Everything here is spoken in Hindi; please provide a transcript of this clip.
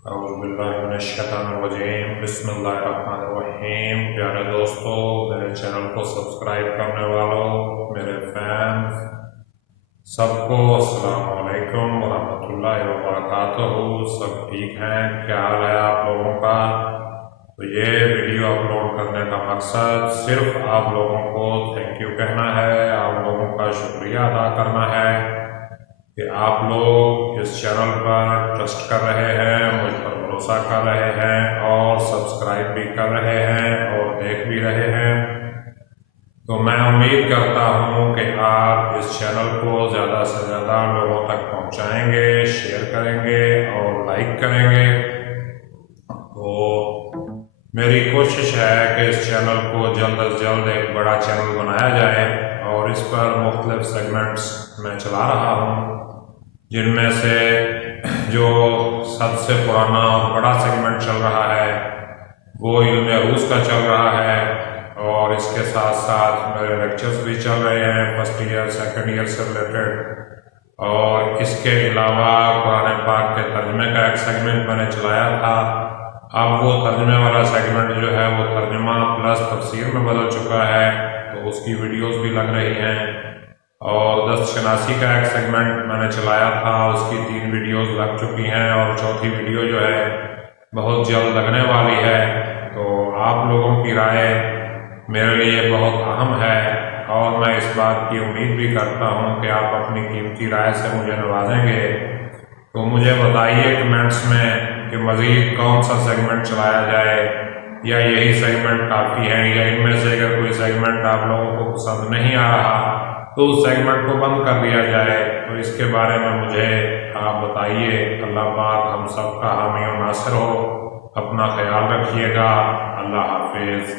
औज़ुबिल्लाहिमिनश्शैतानिर्रजीम बिस्मिल्लाहिर्रहमानिर्रहीम। प्यारे दोस्तों, मेरे चैनल को सब्सक्राइब करने वालों, मेरे फैंस सबको अस्सलाम वालेकुम वरहमतुल्लाहि वबरकातुहू। सब ठीक हैं? क्या हाल है आप लोगों का? तो ये वीडियो अपलोड करने का मकसद सिर्फ आप लोगों को थैंक यू कहना है, आप लोगों का शुक्रिया अदा करना है कि आप लोग इस चैनल पर ट्रस्ट कर रहे हैं, मुझ पर भरोसा कर रहे हैं और सब्सक्राइब भी कर रहे हैं और देख भी रहे हैं। तो मैं उम्मीद करता हूं कि आप इस चैनल को ज़्यादा से ज़्यादा लोगों तक पहुंचाएंगे, शेयर करेंगे और लाइक करेंगे। तो मेरी कोशिश है कि इस चैनल को जल्द अज जल्द एक बड़ा चैनल बनाया जाए और इस पर मुख्तलिफ सेगमेंट्स मैं चला रहा हूँ, जिनमें से जो सबसे पुराना और बड़ा सेगमेंट चल रहा है वो इल्म अरूज का चल रहा है और इसके साथ साथ मेरे लेक्चर्स भी चल रहे हैं फर्स्ट ईयर सेकंड ईयर से रिलेटेड। और इसके अलावा कुरान पाक के तर्जमे का एक सेगमेंट मैंने चलाया था। अब वो तर्जमे वाला सेगमेंट जो है वो तर्जमा प्लस तफसीर में बदल चुका है, तो उसकी वीडियोस भी लग रही हैं। और दस्त शनासी का एक सेगमेंट मैंने चलाया था, उसकी 3 वीडियोस लग चुकी हैं और चौथी वीडियो जो है बहुत जल्द लगने वाली है। तो आप लोगों की राय मेरे लिए बहुत अहम है और मैं इस बात की उम्मीद भी करता हूं कि आप अपनी कीमती राय से मुझे नवाजेंगे। तो मुझे बताइए कमेंट्स में कि मज़ीद कौन सा सेगमेंट चलाया जाए, या यही सेगमेंट काफ़ी है, या इनमें से अगर कोई सेगमेंट आप लोगों को पसंद नहीं आ रहा तो उस सेगमेंट को बंद कर दिया जाए। तो इसके बारे में मुझे आप बताइए। अल्लाह पाक हम सब का हामी और नासिर हो। अपना ख्याल रखिएगा। अल्लाह हाफिज़।